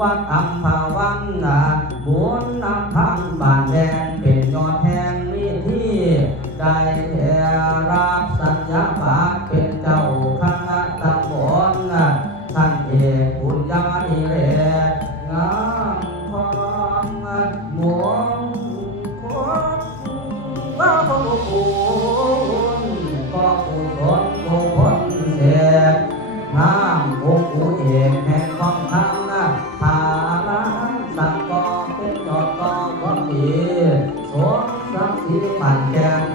วัดอัมพวันนา pada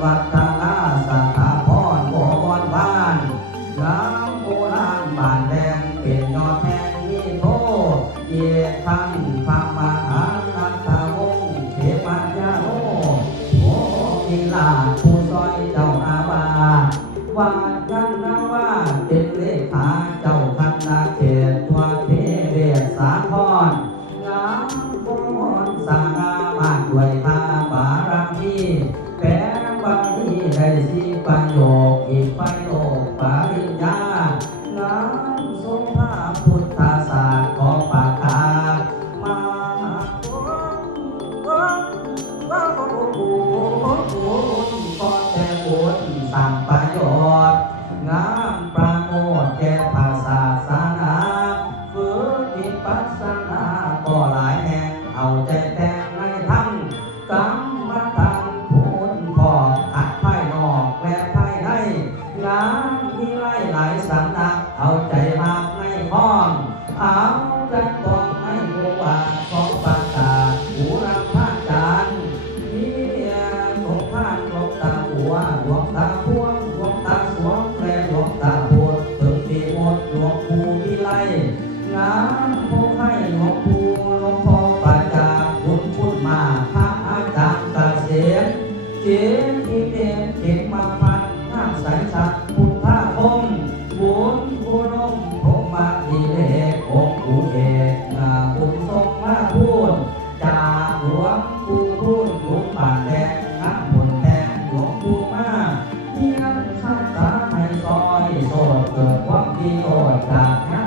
mengeluarkan หลวงตาบัวหลวงตาบัว กับตา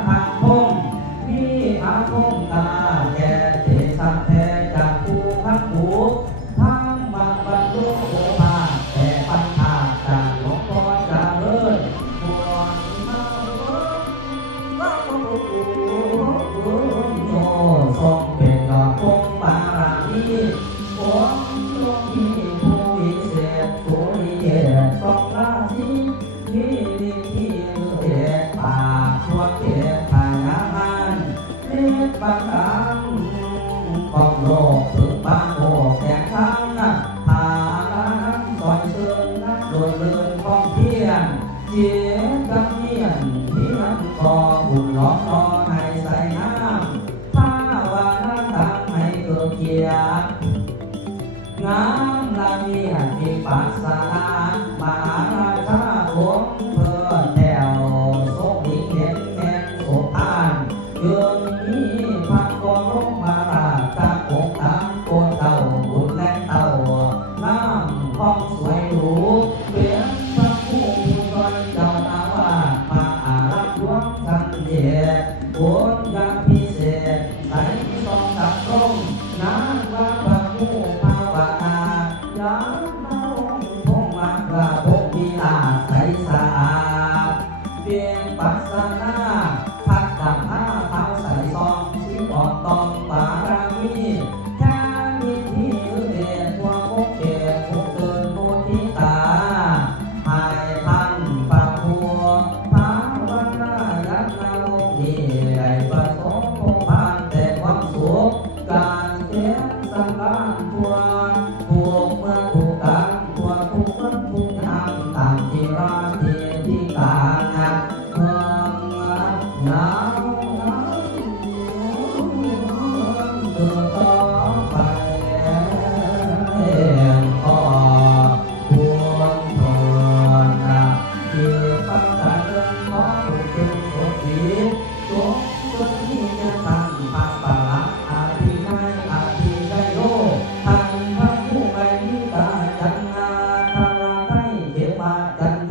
da, da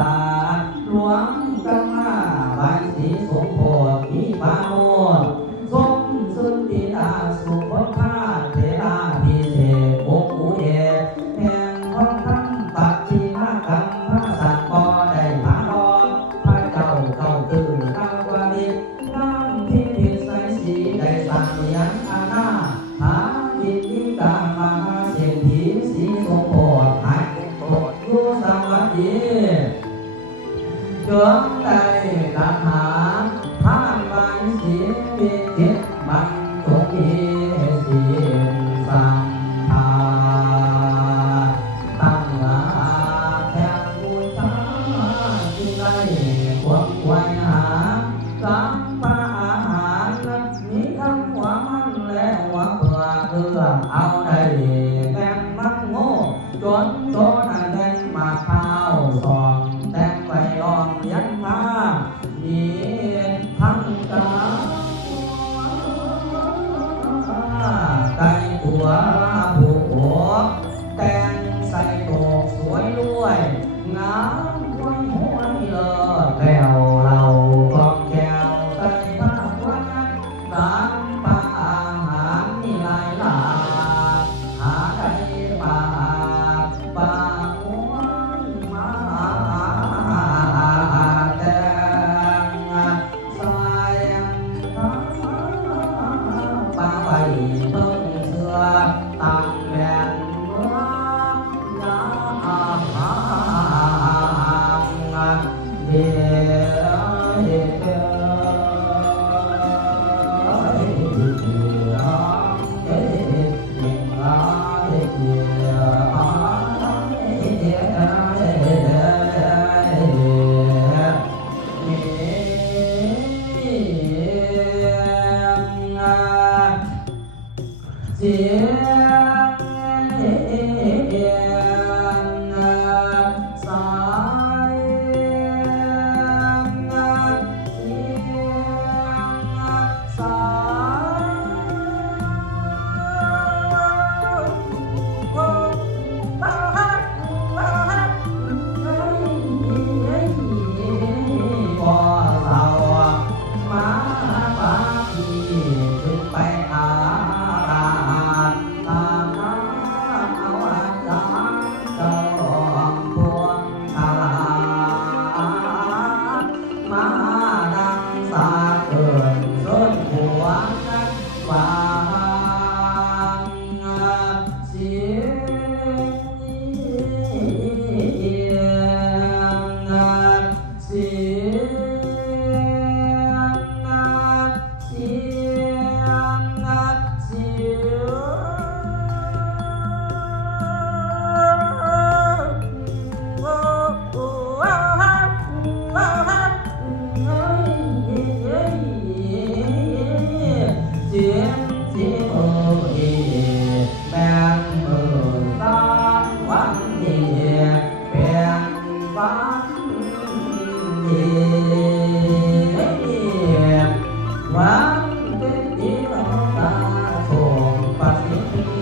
Bye. เจ็ดบังตกเอ ना। parte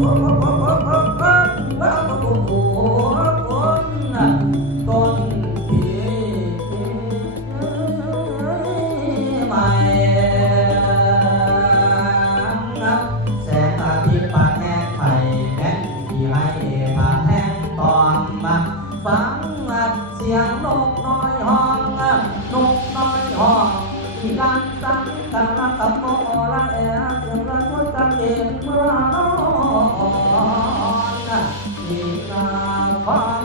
Oh. นักตับโมละแอเสียงระทุตะเกียบเมื่อนอนนี่นาฟ้า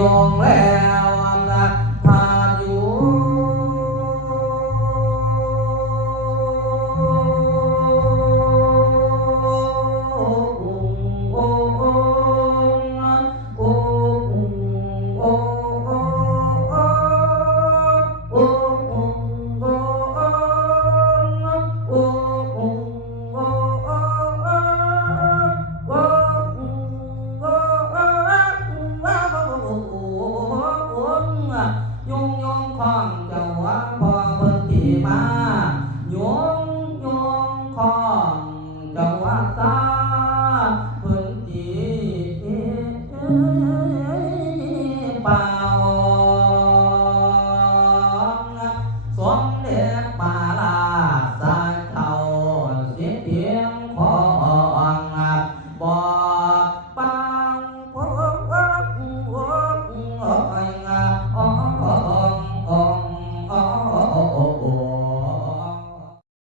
ยองแล้ว